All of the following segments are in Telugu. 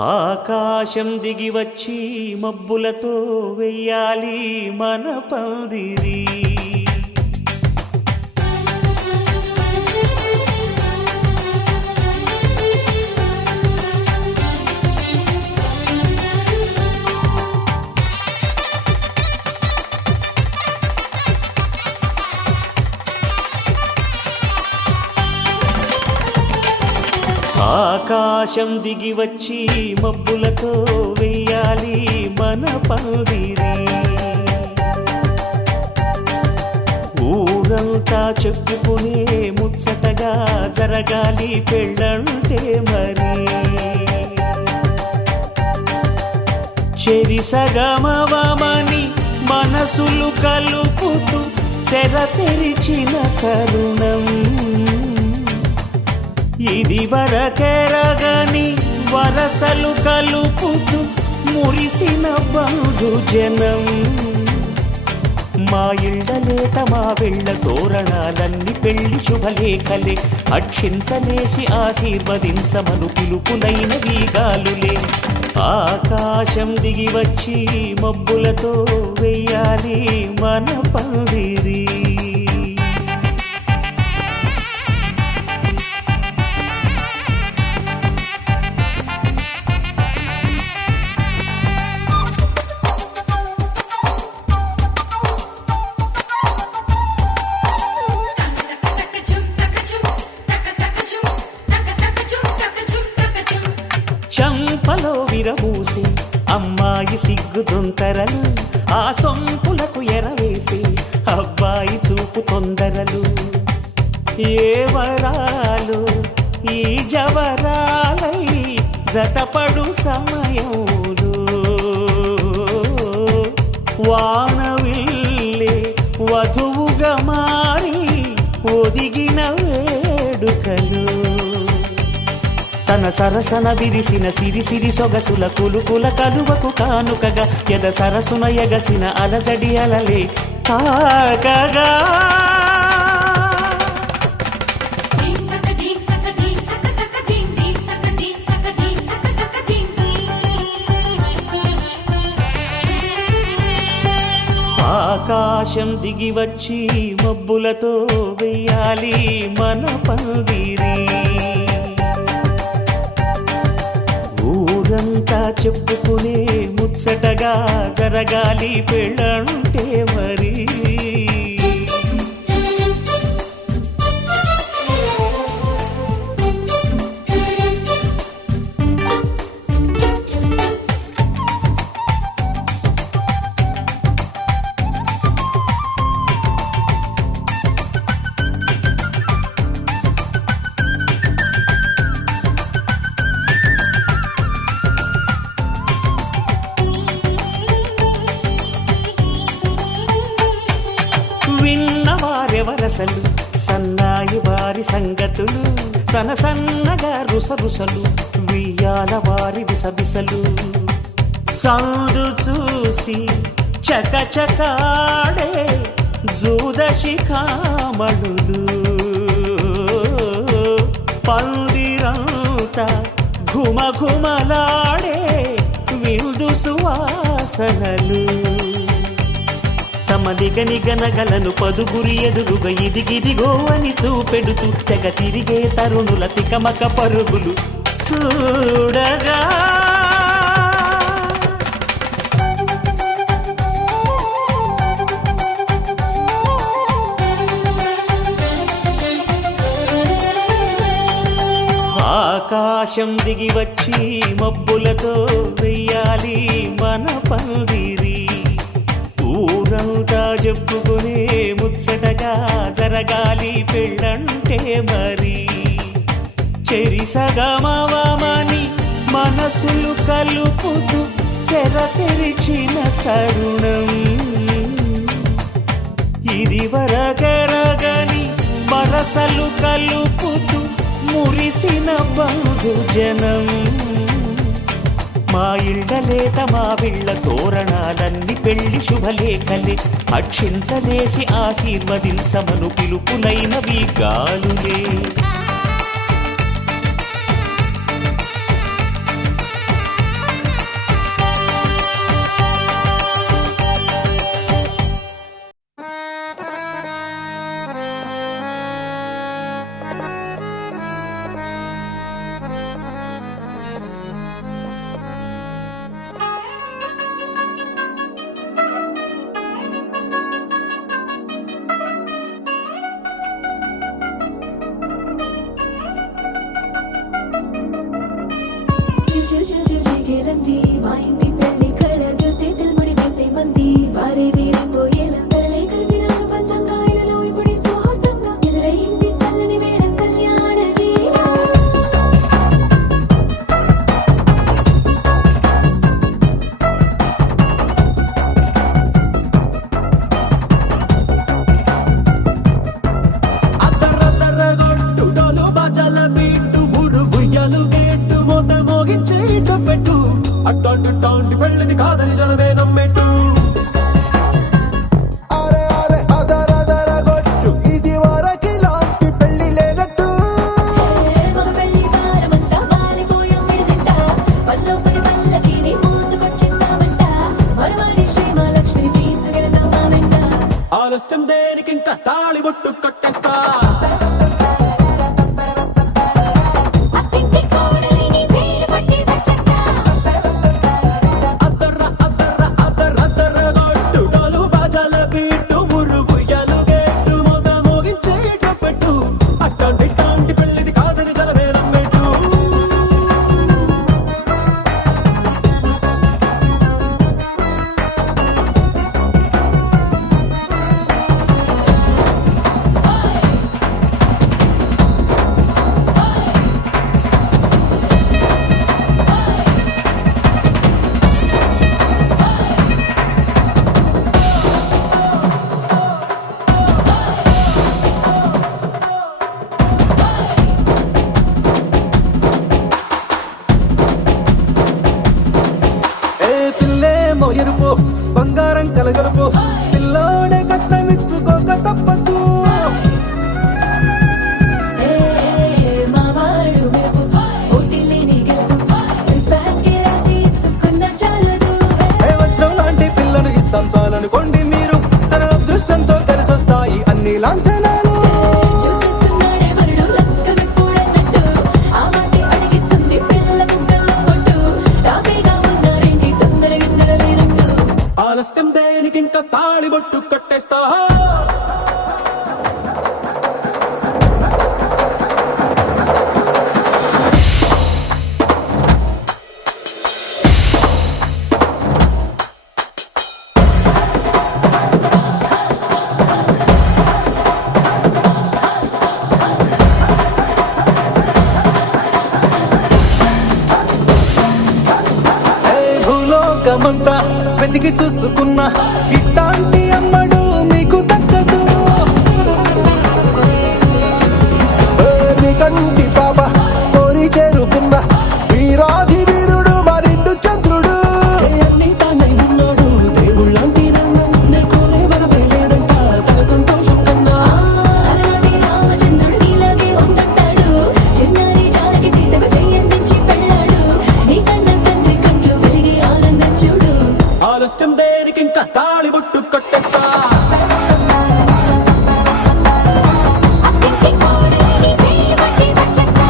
ఆకాశం దిగి వచ్చి మబ్బులతో వెయ్యాలి మన పందిరి. ఆకాశం దిగి వచ్చి మబ్బులతో వెయ్యాలి మన పందిరి. ఊరంతా చెప్పుకునే ముచ్చటగా జరగాలి పెళ్ళంటే మరి. చెరిసగమవమని మనసులు కలుపుతూ తెర తెరిచిన తరుణం. ఇది వరకెరగని వరసలు కలుపుతూ మురిసిన బంధుజనం. మా ఇళ్ళలేత మా వెళ్ళ తోరణాలన్నీ పెళ్లి శుభలేఖలే. అక్షింతలేసి ఆశీర్వదించమను పిలుపులైన వీగాలులే. ఆకాశం దిగి వచ్చి మబ్బులతో వెయ్యాలి మన పందిరి. చంపలో విరబూసి అమ్మాయి సిగ్గుదొంతరలు. ఆ సొంపులకు ఎరవేసి అబ్బాయి చూపు తొందరలు. ఏ వరాలు ఈ జవరాలై జతపడు సమయంలో. వానవిల్లే వధువుగా మారి ఒదిగిన వేడుకలు. తన సరసన విరిసిన సిరిసిరి సొగసుల కులుకుల కలువకు కానుకగా ఎద సరసున ఎగసిన అలజడి అలలే తాకగా. ఆకాశం దిగి వచ్చి మబ్బులతో వెయ్యాలి మన పందిరి. ఊరంతా చెప్పుకునే ముచ్చటగా జరగాలి పెళ్ళంటే మరి. విన్నవారెవరసలు సన్నాయి వారి సంగతులు. సనసన్నగా రుసరుసలు వియ్యాల వారి విసబిసలు. సందు చూసి చకచకాడే జూదశిఖామణులు. పందిరంతా ఘుమఘుమలాడే విందు సువాసనలు. తమ నిగనిగనగలను పదుగురి ఎదురుగా ఇదిగిదిగో అని చూపెడుతూ తెగ తిరిగే తరుణుల తికమక పరుగులు చూడగా. ఆకాశం దిగి వచ్చి మబ్బులతో వెయ్యాలి మన పందిరి. ఊరంతా చెప్పుకునే ముచ్చటగా జరగాలి పెళ్ళంటే మరి. చెరిసగమవమని మనసులు కలుపుతూ తెర తెరిచిన తరుణం. ఇది వరకెరగని వరసలు కలుపుతూ మురిసిన బంధుజనం. మా ఇళ్ళలేత మా వీళ్ళ తోరణాలన్నీ పెళ్లి శుభలేఖలే. అక్షింతలేసి ఆశీర్వదించమను పిలుపులైన వీగాలులే. చిల్ చిల్ చిల్ చిగేలంది మా ఇంటి పెళ్లి కళగా చేతులు ముడి వేసే మంది వారే వీరే పోయేలా తలే కలిపినాను పంచంగాయలలో ఇప్పుడు స్వార్థంగా ఎదురైంది చల్లని వేళ కళ్యాణ లీల అద్దరద్దరగొట్టు డోలు బాజాల బీటు ఊరు ఉయ్యాలు గేట్టు మోత మోగించే పెట్టు అట్టాంటి టాంటి పెళ్ళిది కాదని జనమే నమ్మెట్టు అరే అరే అదరదరగొట్టు ఇది వరకి లాంటి పెళ్లి లేనట్టు మగ పెళ్లి వారమంతా వాలిపోయాం విడిదింట పల్లోపని పల్లకిని మోసుకొచ్చేస్తామంట మరవాడి శ్రీమహాలక్ష్మిని తీసుకెళ్దాం మా వెంట ఆలస్యం దేనికింకా తాళి బొట్టు కట్టేస్తా అత్తింటి కోడలిని వేలు పట్టి వచ్చేస్తా అద్దరద్దరగొట్టు డోలు బాజాల బీటు ఊరు ఉయ్యాలు గేట్టు మోత మోగించే పెట్టు అట్టాంటి టాంటి పెళ్ళిది కాదని జనమే నమ్మెట్టు ఏ పిల్లేమో ఎరుపు బంగారం కలగలుపు పిల్లోడే కట్టమిచ్చుకోక తప్పదు మావాడు మెరుపు ఓటిల్లేని గెలుపు ఇన్స్పైర్కి రాసి ఇచ్చుకున్న చాలదు ఏ వజ్రం లాంటి పిల్లను ఇస్తాం చాలనుకోండి మీరు తన అదృష్టంతో కలిసొస్తాయి అన్ని లాంఛనాలు చూసేస్తున్నాడే వరుడు లక్కమెప్పుడన్నట్టు ఆ మాటే అడిగిస్తుంది పిల్ల ముక్కల్లో కొట్టు తాపీగా ఉన్నారేంటి తొందర లేనట్టు ఆలస్యం దేనికింకా తాళి బొట్టు కట్టేస్తా ఏ భూలోకమంతా వెతికి చూసుకున్నా ఇట్లాంటి అమ్మడు మీకు దక్కదు ఏ నీ కంటి పాప కోరి చేరుకున్న వీరాధి వీరుడు మరిండు చంద్రుడు ఏ అన్ని తానై ఉన్నాడు దేవుళ్ళంటి నన్ను నే కోరే వరమే లేదంట తన సంతోషం కన్నా అలనాటి రామచంద్రుడు నీలాగే ఉండంటాడు చిన్నారి జానకి సీతకు చెయ్యందించి పెళ్ళాడు నీ కన్న తండ్రి కంట్లు వెలిగి ఆనందం చూడు ఆలస్యం దేనికింకా తాళి బొట్టు కట్టేస్తా అత్తింటి కోడలిని వేలు పట్టి వచ్చేస్తా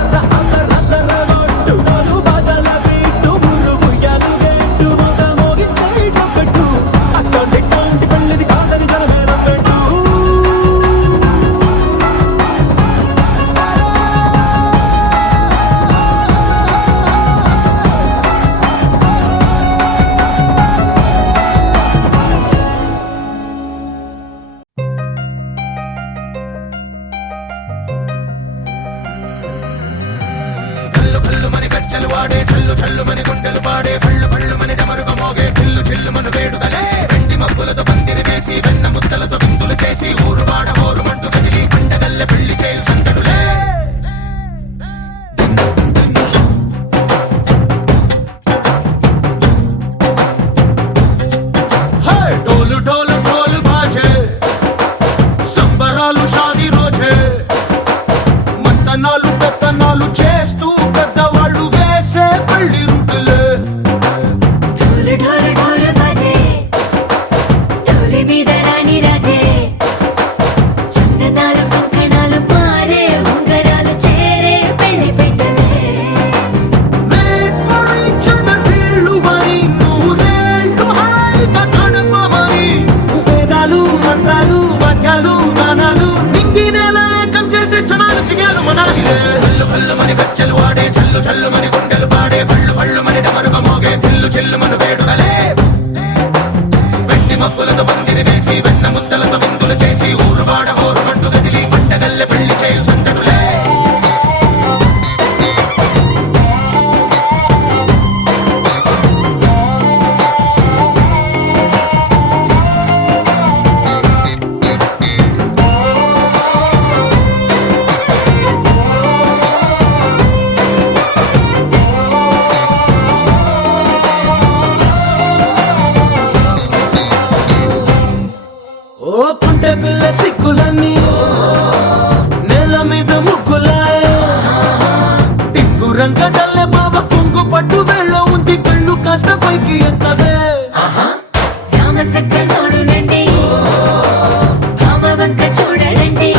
అద్దరగొట్టు డోలు బాజాల బీటు ఊరు ఉయ్యాలు గేట్టు మోత మోగించే పెట్టు అట్టాంటి టాంటి పెళ్ళిది కాదని జనమే నమ్మెట్టు ढोल ढोल ढोल बाजे సంబరాలు షాదీ రోజే మంతనాలు పెత్తనాలు చేస్తూ పెద్దవాళ్ళు వేసే పెళ్లి రుటులే ఢోలు ఢోలు ఢోలు బాజే ఢోలి మీద రాణి రాజే చందనాలు కంకణాలు మారే మని గజ్జలు వాడే చల్లు చల్లు మని గుండెలు పాడే పళ్ళు పళ్ళు మని డమరుగ మోగే చిల్లు చిల్లు మన వేడుకలే వెండి మబ్బులతో పందిరి వేసి వెన్న ముద్దలతో విందులు చేసి ఊరు వాడ హోరు మంటు గదిలి పంటగల్లె పెళ్లి చేయు సంతడులే ఓ పుంటె పిల్ల సిక్కులన్నీ నేల మీద ముగ్గులాయ టిక్కు రంగడల్లె బాబ కొంగు పట్టు వెళ్ళ ఉంది కళ్ళు కాస్త పైకి ఎత్తదే రామసక్క నోడులండి రామవంక చూడలండి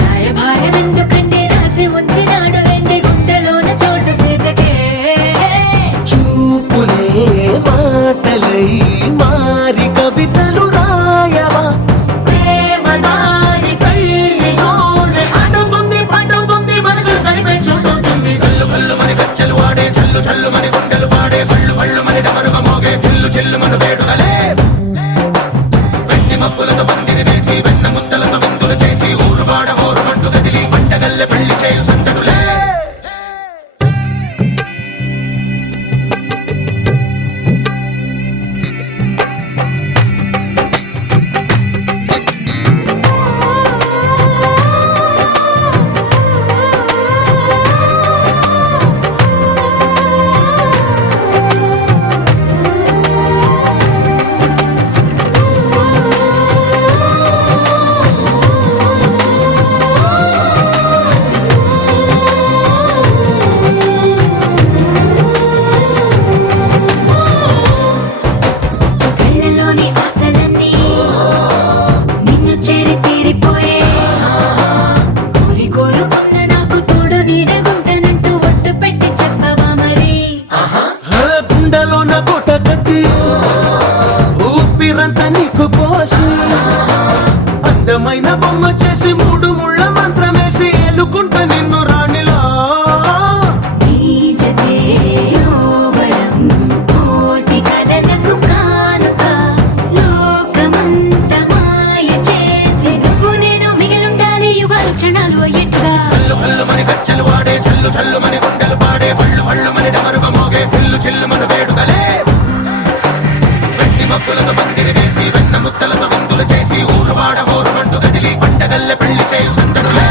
రాయభారం ఎందుకండి రాసి ఉంచినాడు రండి గుండెలోన చోటు సేదకే చూపులే మాటలై మారి కవితలు రాయవా ప్రేమదారి కళ్ళలోనే అడుగుంది పడుతుంది మనసు కలిపే చూడుతుంది కల్లు కల్లు మని గజ్జలు వాడే చల్లు చల్లు మని గుండెలు పాడే పళ్ళు పళ్ళు మని డమరుగ మోగే చిల్లు చిల్లు మన వేడుకలే వెండి మబ్బులతో పందిరి వేసి వెన్న ముద్దలతో విందులు చేసి ఊరు వాడ హోరు మంటు గదిలి పంటగల్లె పెళ్లి చేయు సంతడులే కళ్ళలోని ఆశలన్నీ నిన్ను చేరి తీరిపోయే కోరి కోరుకున్న నాకు తోడు నీడగుంటానంటూ ఒట్టు పెట్టి చెప్పవా మరి గుండెలోన కోట కట్టి ఊపిరంతా నీకు పోసి అందమైన బొమ్మ చేసి మూడు ముళ్ళ మంత్రమేసి ఎలుకుంటా నిన్ను రాణిలా నీజతే యోవరం కోటి కలలకు కానుక లోకమంత మాయ చేసి నువ్వు నేను మిగిలుండాలి యుగాలు క్షణాలు అయ్యేట్టుగా కల్లు కల్లు మని గజ్జలు వాడే చల్లు చల్లు మని గుండెలు పాడే పళ్ళు పళ్ళు మని డమరుగ మోగే చిల్లు చిల్లు మన వేడుకలే వెండి మబ్బులతో పందిరి వేసి వెన్న ముద్దలతో విందులు చేసి ఊరు వాడ హోరు మంటు గదిలి పంటగల్లె పెళ్లి చేయు సంతడులే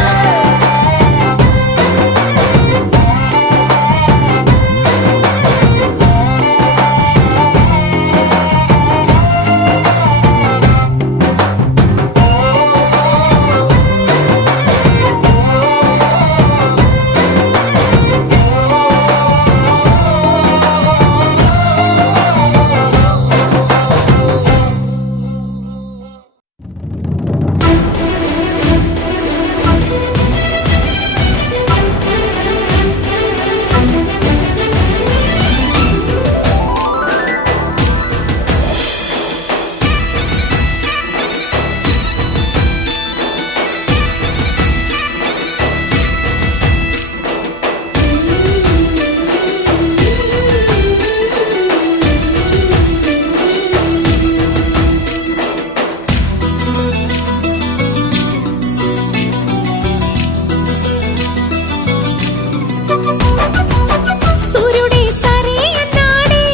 సూర్యుడే సరే అన్నాడే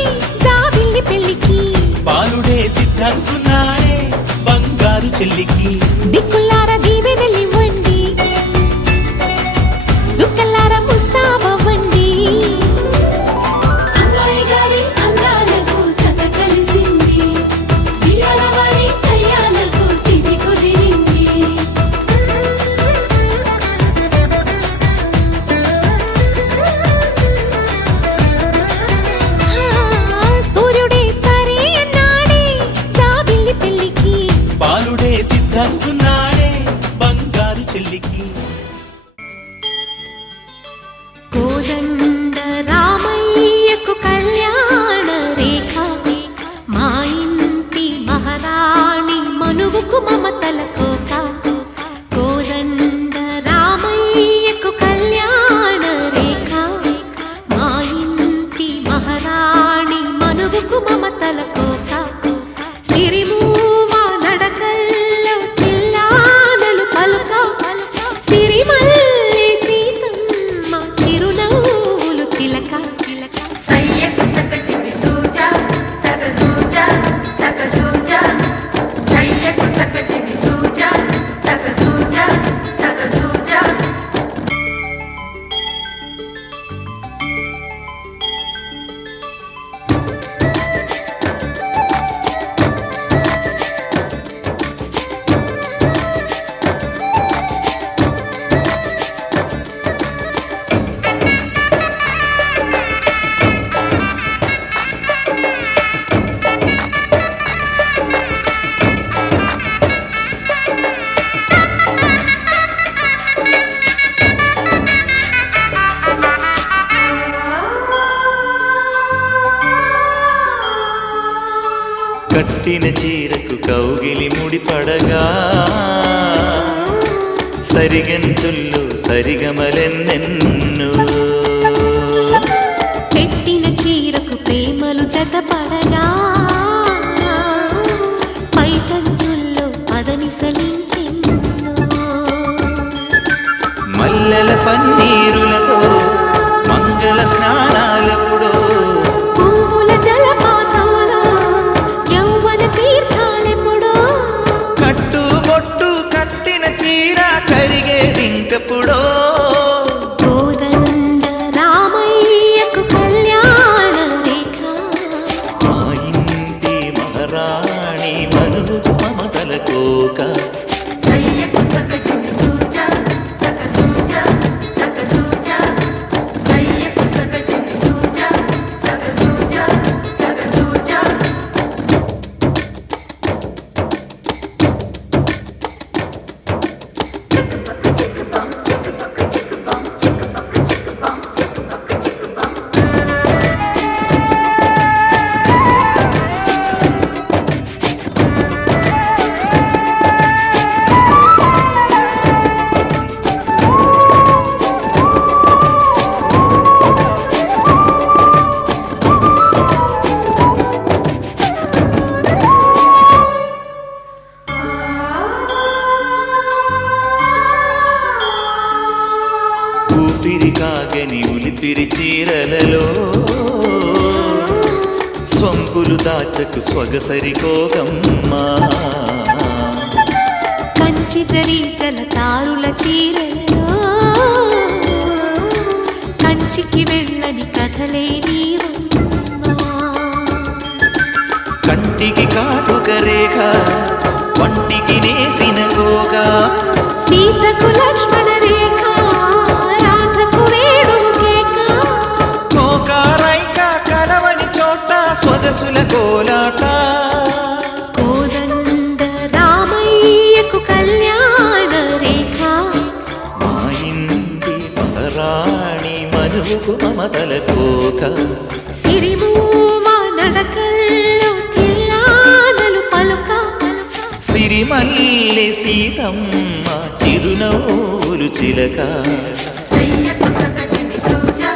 జాబిల్లి పెళ్లికి బాలుడే సిద్ధంకున్నాడే బంగారు చెల్లికి దిక్కులార దీవెనలివ్వండి జుక్కలార ముస్తాబవ్వండి అమ్మాయి గారి అందాలకు చత కలిసింది వియాల వారి కయ్యాలకు తిది కుదిరింది సూర్యుడే సరే అన్నాడే జాబిల్లి పెళ్లికి బాలుడే సిద్ధంకున్నాడే బంగారు చెల్లికి కోదండ రామయ్యకు కళ్యాణ రేఖ మా ఇంటి మహారాణి మనువుకు మమతల కోక కోదండ రామయ్యకు కళ్యాణ కట్టిన చీరకు కౌగిలి ముడిపడగా సరిగంతుల్లో సరిగమలెన్నెన్నో పెట్టిన చీరకు ప్రేమలు జతపడగా పైకంచుల్లో పదనిసలింకెన్నో మల్లెల పన్నీరులతో మంగళ స్నానాలపుడో పువ్వుల జలపాతంలో యౌవన తీర్థాలెప్పుడో కట్టుబొట్టు కట్టిన చీర కరిగేదింకపుడో కోదండ రామయ్యకు కళ్యాణ రేఖ మా ఇంటి మహారాణి మనుగు మమతల కోక సయ్యకు సకచిని సూజా సక సూజా సక సూజా సయ్యకు సకచిని సూజా సక సూజా సక సూజా చిక్కుపక్క చిక్కుపం చిక్కుపక్క చిక్కుపం చిక్కుపక్క చిక్కుపం చిక్కుపక్క చిక్కుపం ఊపిరి కాగని ఉలిపిరి చీరలలో స్వంపులు దాచకు స్వగసరికోగమ్మా కంచి జరి జలతారుల చీరలో కంచికి వెళ్ళని కథలే నీవమ్మా కంటికి కాటుక రేఖ వంటికి నేసిన గోగా సీతకు లక్ష్మణ రేఖ రాధకు వేణువు కేక కోకారైక కలవని చోట స్వదసుల కోలాట కోదండ రామయ్యకు కళ్యాణ రేఖ మా ఇంటి మహారాణి మనుగు మమతల కోక సిరిమూవ నడకల్లో తిల్లానలు పలుక సిరిమల్లె సీతమ్మ చిరునవ్వులు చిలక సయ్యకు సకచిని సూజా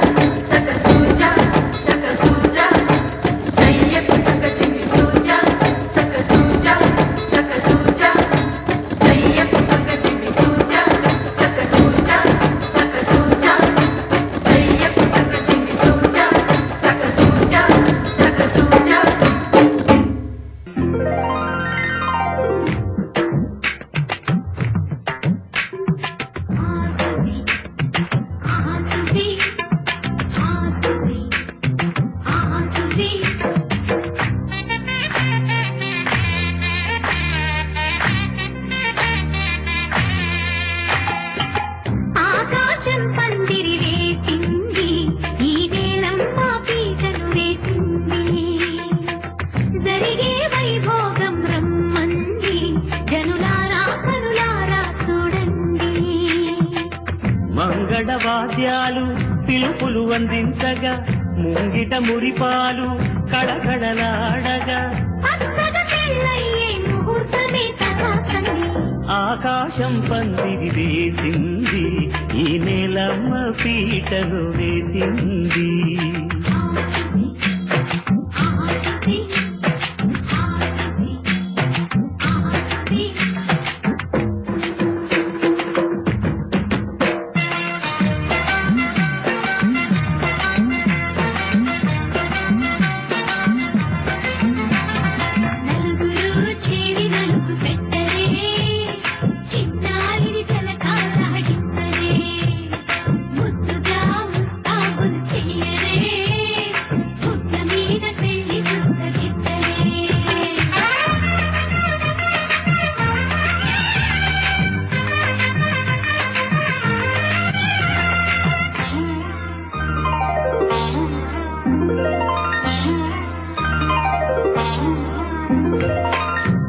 సక సూజా సక సూజా సయ్యకు సకచిని సూజా సక సూజా సక సూజా సయ్యకు సకచిని సూజా సక సూజా సక సూజా సయ్యకు సకచిని సూజా సక సూజా సక సూజా ఆకాశం పందిరి వేసింది ఈ వేళమ్మ పీటలు వేసింది జరిగే వైభోగం రమ్మంది జనులారా కనులారా చూడండి మంగళ వాద్యాలు పిలుపులు అందించగా ముంగిట మురిపాలు కళకళలాడగా పచ్చగా పెళ్ళయ్యే ముహూర్తమే తరాసంది ఆకాశం పందిరి వేసింది ఈ నేలమ్మ పీటలు వేసింది నలుగురు చేరి నలుగు పెట్టరే చిన్నారిని తలకాలాడించరే ముద్దుగా ముస్తాబులు చెయ్యరే బుగ్గ మీద పెళ్లి పుస్తకిద్దరే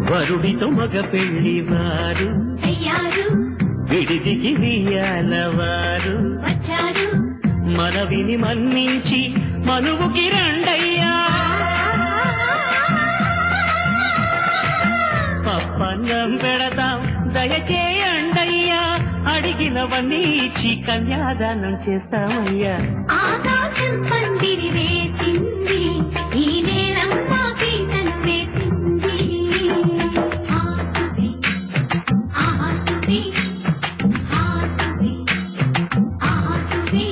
వరుడితో మగ పెళ్లి వారు అయ్యారు విడిదికి వియ్యాలవారు వచ్చారు మనవిని మన్నించి మనువుకి రండయ్యా పన్నం పెడతాం దయచేయండయ్యా, అడిగినవన్నీ ఇచ్చి కన్యాదానం చేస్తామయ్యా. ఆకాశం పందిరి వేసింది, ఈ నేలమ్మ పీటలు వేసింది. ఆసువి, ఆసువి, ఆసువి, ఆసువి.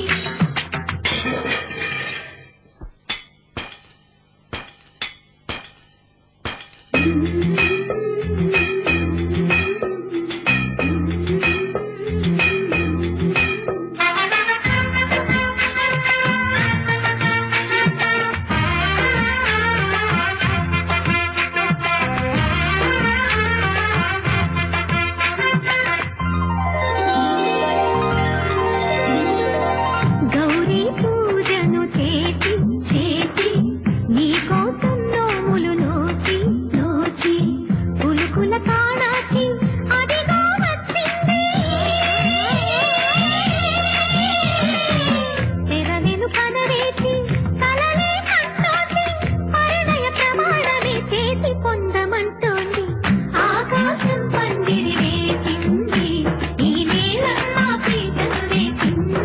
గౌరీ పూజను చేసి చేసి నీకోసం నోములు నోచి నోచి పులుకుల కాణాచి అదిగో వచ్చింది. తెరవెను కనవేచి కలలే కంటోంది, పరిణయ ప్రమాణమే చేసి పొందమంటోంది. ఆకాశం పందిరి వేసింది, ఈ నేలమ్మ పీటలు వేసింది.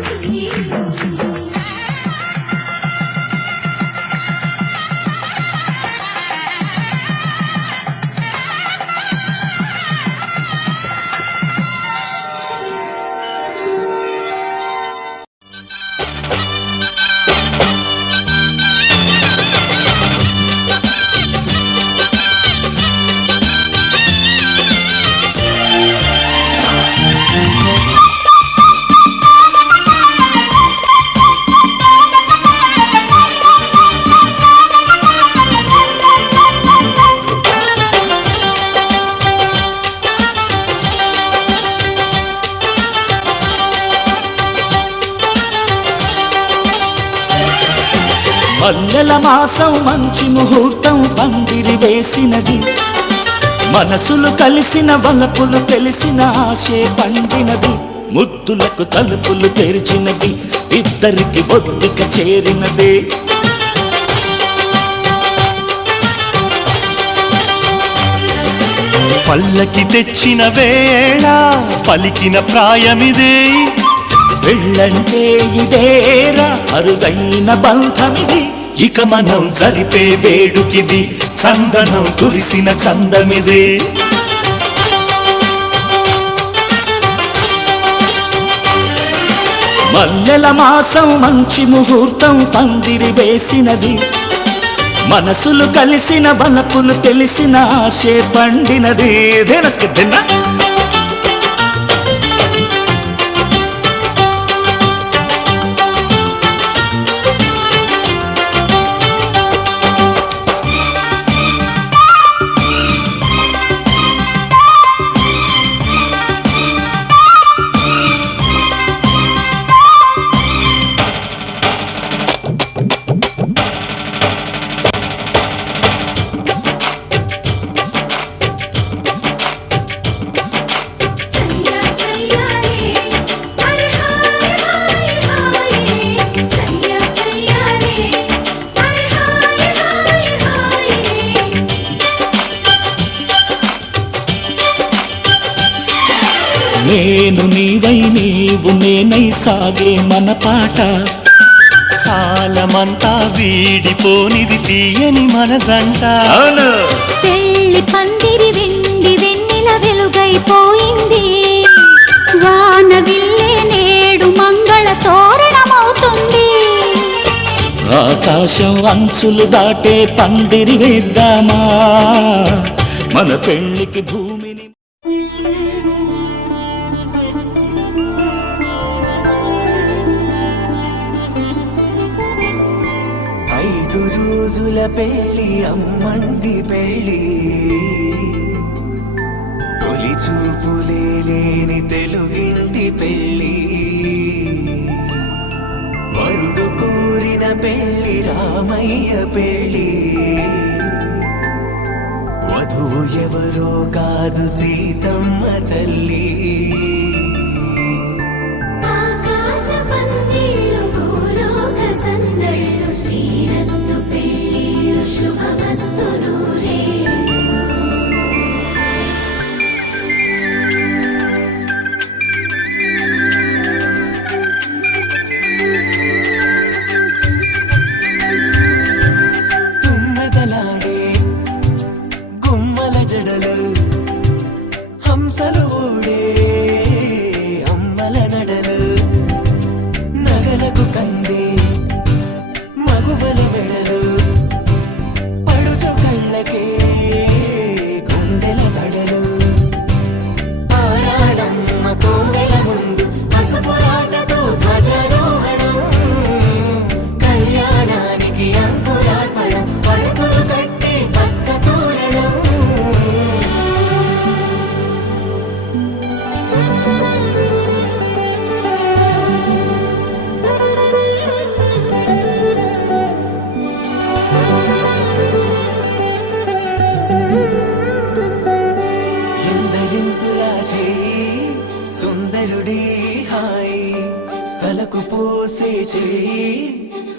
మల్లెల మాసం మంచి ముహూర్తం పందిరి వేసినది, మనసులు కలిసిన వలపులు తెలిసిన ఆశే పండినది. ముద్దులకు తలుపులు తెరిచినది, ఇద్దరికి ఒడ్డుక చేరినదే. పల్లకి తెచ్చిన వేళ పలికిన ప్రాయమిదే, పెళ్ళంటే ఇదేరా అరుదైన బంధమిది. ఇక మనం జరిపే వేడుకిది, చందనం కురిసిన చందమిదే. మల్లెల మాసం మంచి ముహూర్తం పందిరి వేసినది, మనసులు కలిసిన బలపులు తెలిసిన ఆశే పండినది. వెనక్కి తిన్న సయ్యా సయ్యా రే, అరే హాయ్ హాయ్ హాయ్ రే. సయ్యా సయ్యా రే, అరే హాయ్ హాయ్ హాయ్ రే. నేను నీవై నీవు నేనై సాగే మన పాట. కాలమంతా వీడిపోనిది తీయని మన జంట. పెళ్లి పందిరి వెండి వెన్నెల వెలుగైపోయింది, వాన విల్లే నేడు మంగళ తోరణమవుతుంది. ఆకాశం అంచులు దాటే పందిరి వేద్దామా, మన పెళ్లికి భూమిని. 5 రోజుల పెళ్లి అమ్మండి పెళ్లి, తొలి చూపులే లేని తెలుగింటి పెళ్లి. వరుడు కోరిన పెళ్లి రామయ్య పెళ్లి, వధువు ఎవరో కాదు సీతమ్మ తల్లి. ఆకాశ పందిళ్ళు భూలోక సందళ్ళు, శ్రీరస్తు పెళ్ళిళ్ళు శుభమస్తు నూరేళ్ళు.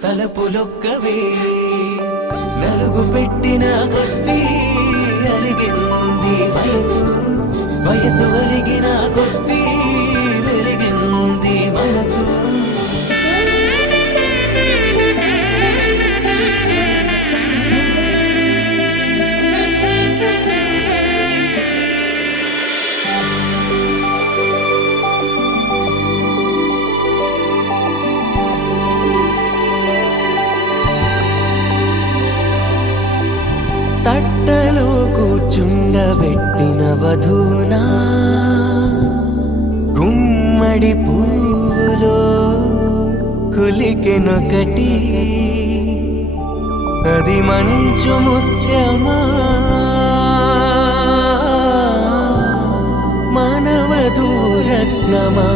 తలపులొక్కవే నలుగు పెట్టిన కొద్దీ అలిగింది వయసు వయసు అలిగిన కొద్దీ వెలిగింది మనసు తట్టలో కూర్చుండబెట్టిన వధూనా గుమ్మడి పువ్వులో కులికెనొకటి అది మంచు ముత్యమా మానవధూ రత్నమా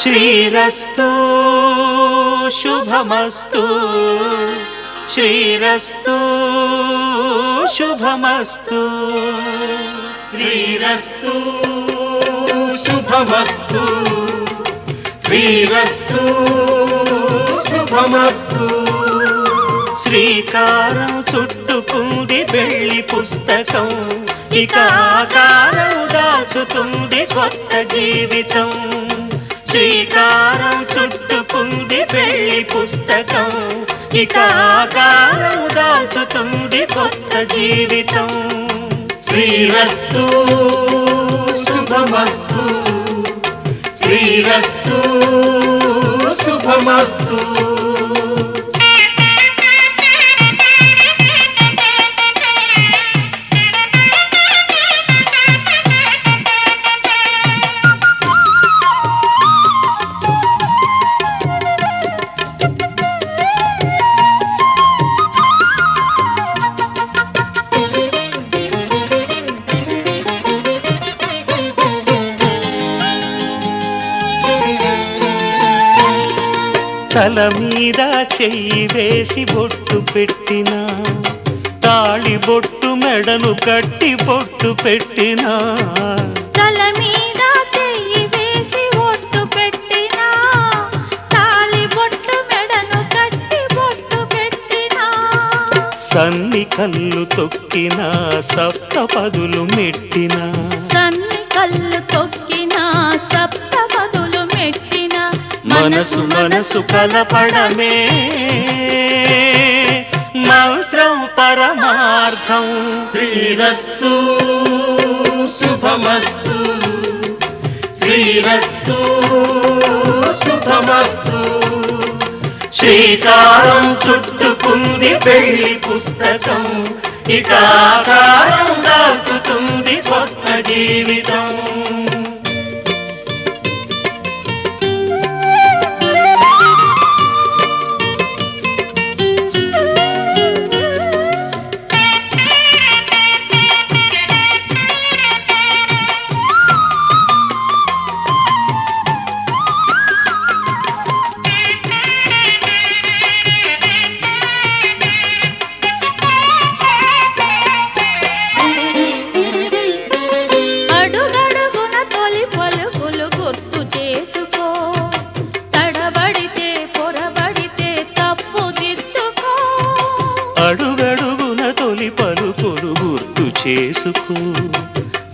శ్రీరస్తు శుభమస్తు శ్రీరస్తు శుభమస్తు శ్రీరస్తు శుభమస్తు శ్రీరస్తు శుభమస్తు శ్రీకారం చుట్టుకుంది పెళ్లి పుస్తకం ఇక ఆకారం దాచుతుంది కొత్త జీవితం శ్రీకారం చుట్టుకుంది పెళ్లి పుస్తకం ఇక ఆకారం దాచుతుంది కొత్త జీవితం శ్రీరస్తు శుభమస్తు శ్రీరస్తు శుభమస్తు. తల మీద చెయ్యి వేసి బొట్టు పెట్టినా, తాళి బొట్టు మెడను కట్టి బొట్టు పెట్టినా, తల మీద చెయ్యి వేసి బొట్టు పెట్టినా, తాళి బొట్టు మెడను కట్టి బొట్టు పెట్టినా, సన్ని కళ్ళు తొక్కినా సప్త పదులు మెట్టినా, సన్ని కళ్ళు తొక్కినా సప్త పదులు మెట్టినా, మనసు మనసు కలపడమే మంత్రం పరమార్థం. శ్రీరస్తు శుభమస్తు శ్రీరస్తు శుభమస్తు. శ్రీకారం చుట్టుకుంది పెళ్లి పుస్తకం, ఇక ఆకారం దాచుతుంది కొత్త జీవితం. అడుగడుగున తొలి పలుకులు గుర్తు చేసుకో, తడబడితే పొరబడితే తప్పు దిద్దుకో. అడుగడుగున తొలి పలుకులు గుర్తు చేసుకో,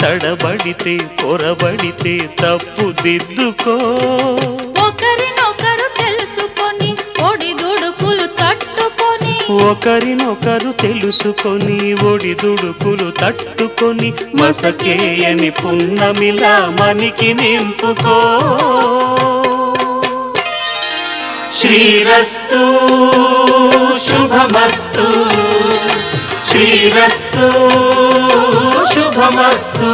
తడబడితే పొరబడితే తప్పు దిద్దుకో. ఒకరినొకరు తెలుసుకొని ఒడిదుడుకులు తట్టుకొని, ఒకరినొకరు తెలుసుకొని ఒడిదుడుకులు తట్టుకొని, మసకేయని పున్నమిలా మనికి నింపుకో. శ్రీరస్తు శుభమస్తు శ్రీరస్తు శుభమస్తు.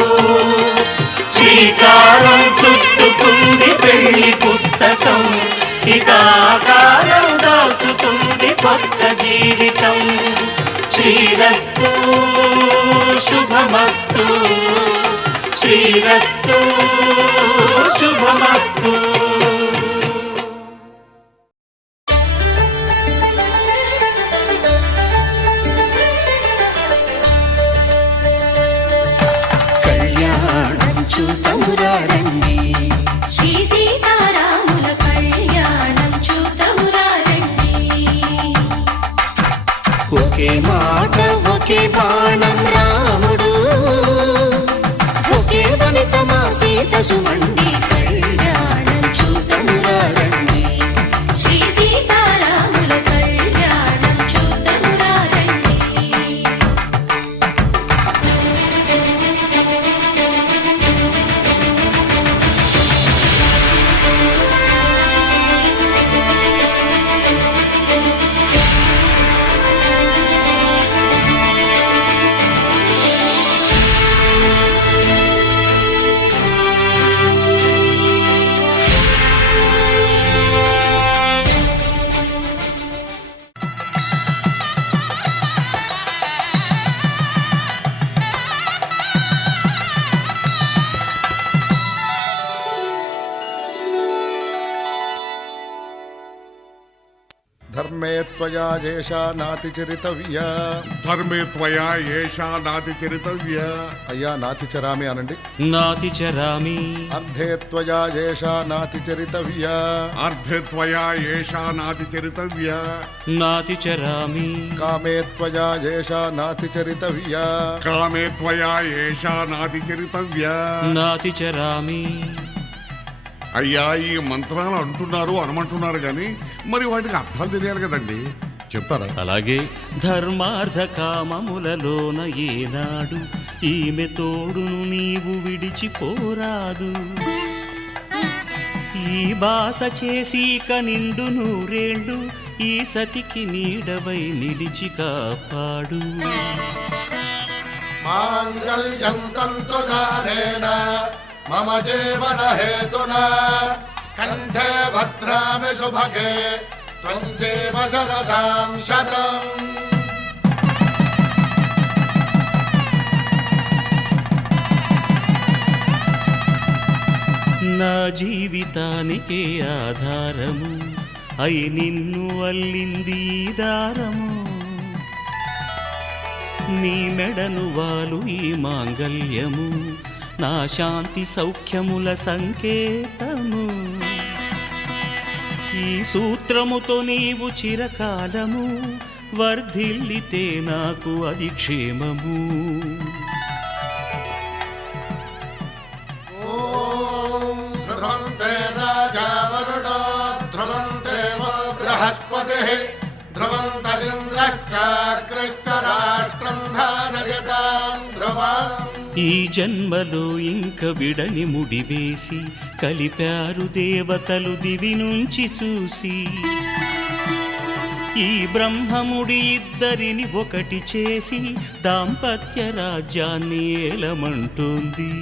శ్రీకారం చుట్టుకుంది పెళ్లి పుస్తకం, ఇక ఆకారం దాచుతుంది కొత్త జీవితం. శ్రీరస్తు శుభమస్తు శ్రీరస్తు శుభమస్తు. కళ్యాణం చూతమురారండి, శ్రీ సీతారాముల కళ్యాణం చూతమురా రండి. ఒకే మాట ఒకే బాణం రాముడు, ఒకే వనిత మా సీత సుమండి. కళ్యాణం చూతమురారండి, శ్రీ సీతారాముల కళ్యాణం చూతమురా రండి. ధర్మే త్వయా ఏషా నాతిచరితవ్యా, ధర్మే త్వయా ఏషా నాతిచరితవ్య. అయ్యా నాతిచరామి అనండి. నాతిచరామి అర్ధే త్వయా ఏషా నాతిచరితవ్యా, అర్ధే త్వయా ఏషా నాతిచరితవ్య. నాతిచరామి కామే త్వయా ఏషా నాతిచరితవ్యా, కామే త్వయా ఏషా నాతిచరితవ్య. నాతిచరామి. అయ్యా ఈ మంత్రాలు అంటున్నారు అనమంటున్నారు గాని మరి వాటికి అర్థాలు తెలియాలి కదండి, చెప్తారా? అలాగే ధర్మార్థ కామములలోన ఏనాడు ఈమె తోడును నీవు విడిచిపోరాదు. ఈ బాస చేసిక నిండు నూరేళ్ళు ఈ సతికి నీడవై నిలిచి కాపాడు. మాంగళ్యం తంతునానేన మమ జీవన హేతునా కంఠే భద్రామి శుభగే త్వం జీవ శరదాం శతం. నా జీవితానికే ఆధారము అయి నిన్ను అల్లింది ఈ దారము. నీ మెడను వాలు ఈ మాంగల్యము నా శాంతి సౌఖ్యముల సంకేతము. ఈ సూత్రముతో నీవు చిరకాలము వర్ధిల్లితే నాకు అది క్షేమము. ధ్రువంతే రాజా వరుణో ధ్రువంతే బృహస్పతిః ధ్రువంతరింద్రశ్చాగ్రశ్చ రాష్ట్రం ధారయతాం ధ్రువం. ఈ జన్మలో ఇంక విడని ముడివేసి కలిపారు దేవతలు దివి నుంచి చూసి. ఈ బ్రహ్మముడి ఇద్దరిని ఒకటి చేసి దాంపత్య రాజ్యాన్ని ఏలమంటుంది.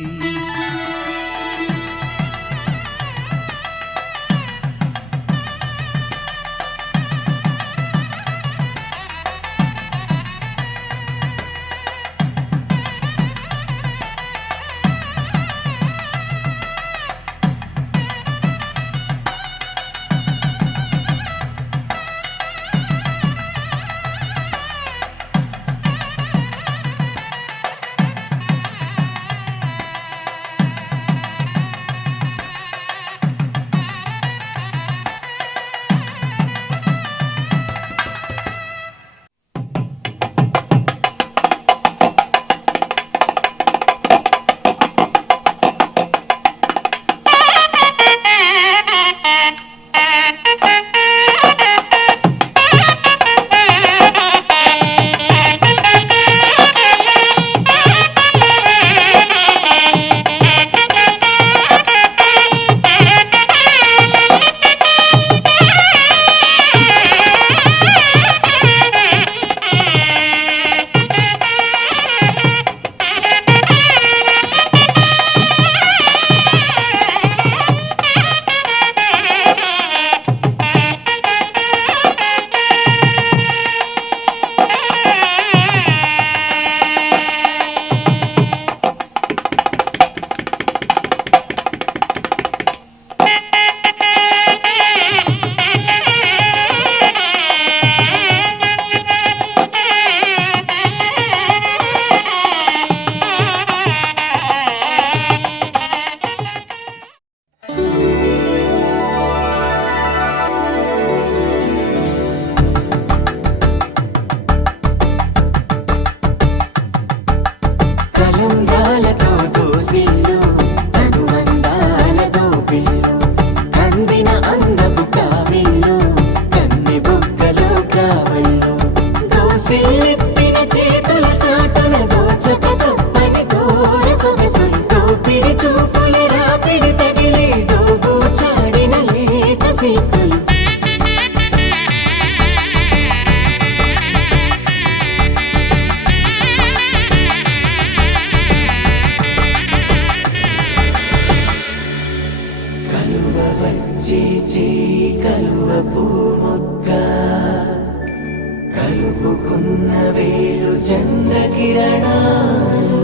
కలుపుకున్న వేళు చంద్రకిరణాలు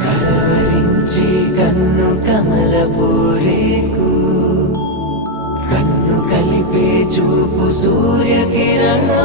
కలవరించి కన్ను కమలపూరేకు కన్ను కలిపే చూపు సూర్యకిరణాలు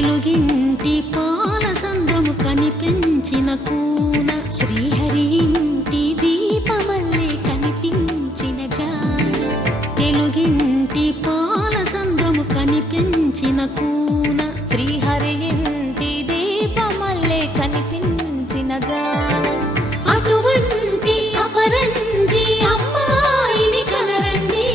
తెలుగింటి పాల సంద్రము కనిపించిన కూన శ్రీహరి ఇంటి దీపమల్లే కనిపించిన జాన తెలుగింటి పాల సంద్రము కనిపించిన కూన శ్రీహరి ఇంటి దీపమల్లే కనిపించిన జాన అటువంటి అపరంజి అమ్మాయిని కనరండి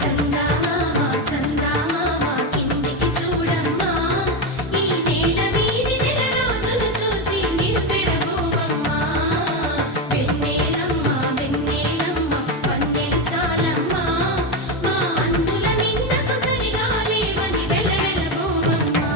చందమామ చందమామ కిందికి చూడమ్మా ఈ నేల వీడి నెల రోజులు చూసి నివ్వెరబోవమ్మా వెన్నెలమ్మ వెన్నెలమ్మ వన్నెలు చాలమ్మా మా అన్నుల మిన్నకు సరిగా లేవని వెలవెలబోవమ్మా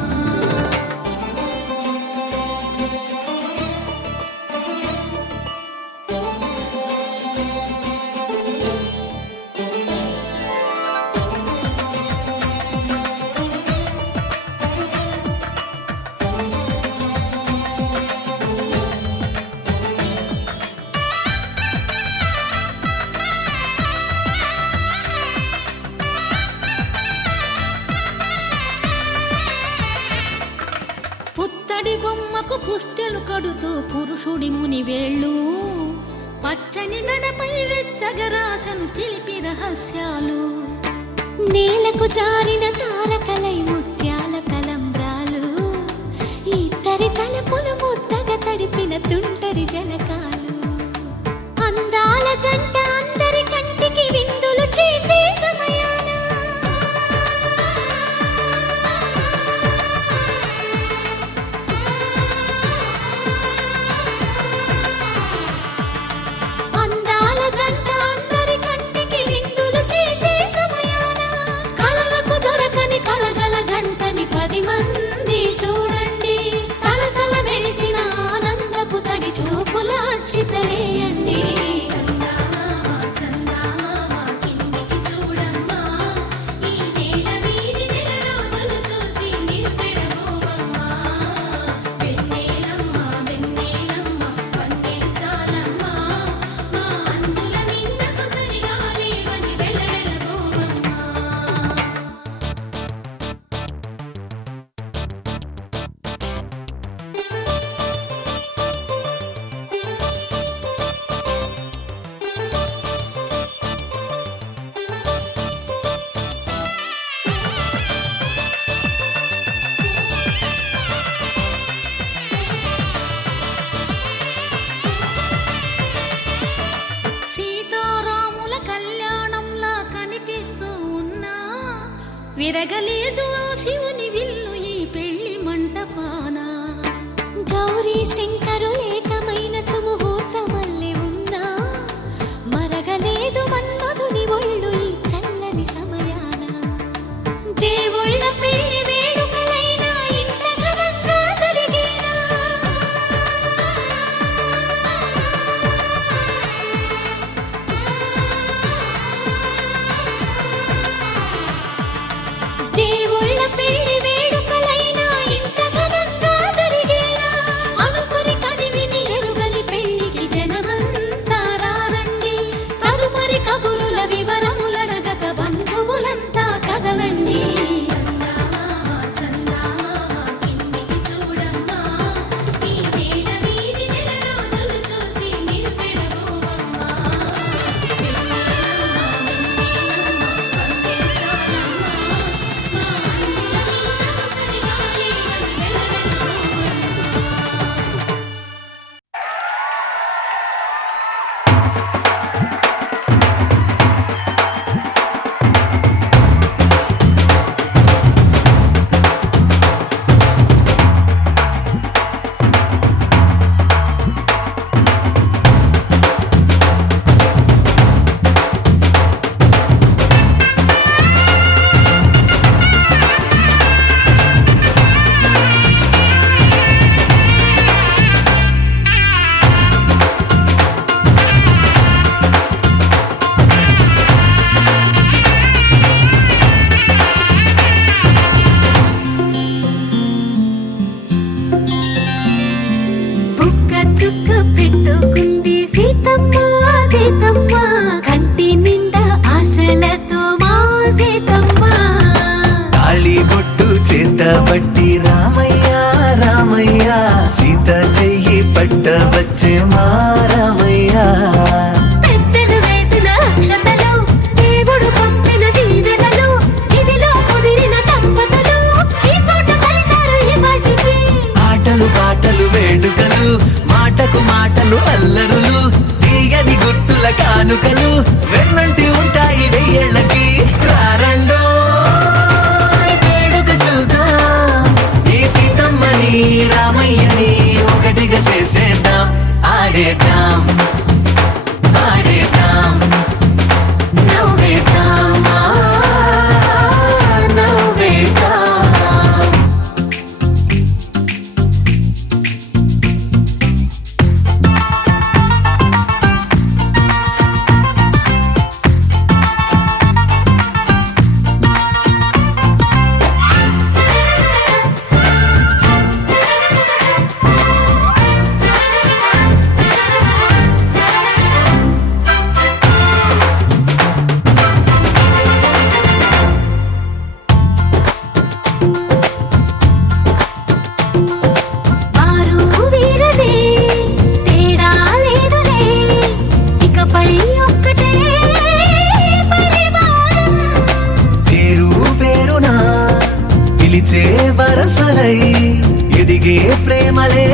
పుత్తడి బొమ్మకు పుస్తెలు కడుతూ పురుషుడి ముని వేళ్ళు పచ్చని నడపై వెచ్చగరాసను చిలిపి రహస్యాలు నేలకు జారిన తారకలై ముత్యాల తలంబ్రాలు ఇద్దరి తలపులు ముద్దగా తడిపిన తుంటరి జలకాలు అందాల జంట అందరి కంటికి విందులు చేసే సమయాన అందాల జంట అందరి కంటికి విందులు చేసే సమయాన కలలకు దొరకని కలగల జంటని 10 మంది చూడండి తలతల మెరిసిన ఆనందపు తడి చూపుల అచ్చితలేయండి చందమామ చందమామ కిందికి చూడమ్మా ఈ నేల వీడి నెల రోజులు చూసి నివ్వెరబోవమ్మా వెన్నెలమ్మ వెన్నెలమ్మ వన్నెలు చాలమ్మా మా అన్నుల మిన్నకు సరిగా లేవని వెలవెలబోవమ్మా సీతారాముల కళ్యాణంలా కనిపిస్తూ ఉన్నా విరగలేదు ఆ శివుని విల్లు ఈ పెళ్లి మంటపాన గౌరీ శంకరులేకమైన సుముహూర్తమల్లె ఉన్నా మరగలేదు మన్మధుని ఒళ్ళు ఈ చల్లని సమయాన దేవుళ్ళ పెళ్లి వేడుకలైనా ఇంత ఘనంగా జరిగేనా దేవుళ్ళ చుక్క పెట్టుకుంది సీతమ్మ సీతమ్మ కంటి నిండా ఆశలతో మా సీతమ్మ తాళి బొట్టు చేత బట్టి రామయ్య రామయ్య సీత చెయ్యి పట్ట వచ్చే మా రామయ్య పెద్దలు వేసిన అక్షతలు దేవుడు పంపిన దీవెనలు ఇవిలో కుదిరిన దంపతులు ఈ చోట కలిసారు ఈ వాటికి ఆటలు పాటలు వేడుకలు మాటకు మాటలు అల్లరులు తీయని గుర్తుల కానుకలు వెన్నంటి ఉంటాయి వెయ్యేళ్ళకి రారండో వేడుక చూద్దాం ఈ సీతమ్మని రామయ్యని ఒకటిగా చేసేద్దాం ఆడేద్దాం ఆడేద్దాం నవ్వేద్దాం నవ్వేద్దాం వారు వీరనే తేడా లేదులే ఇకపై ఒక్కటే పరివారం పేరు పేరునా పిలిచే వరసలై ఎదిగే ప్రేమలే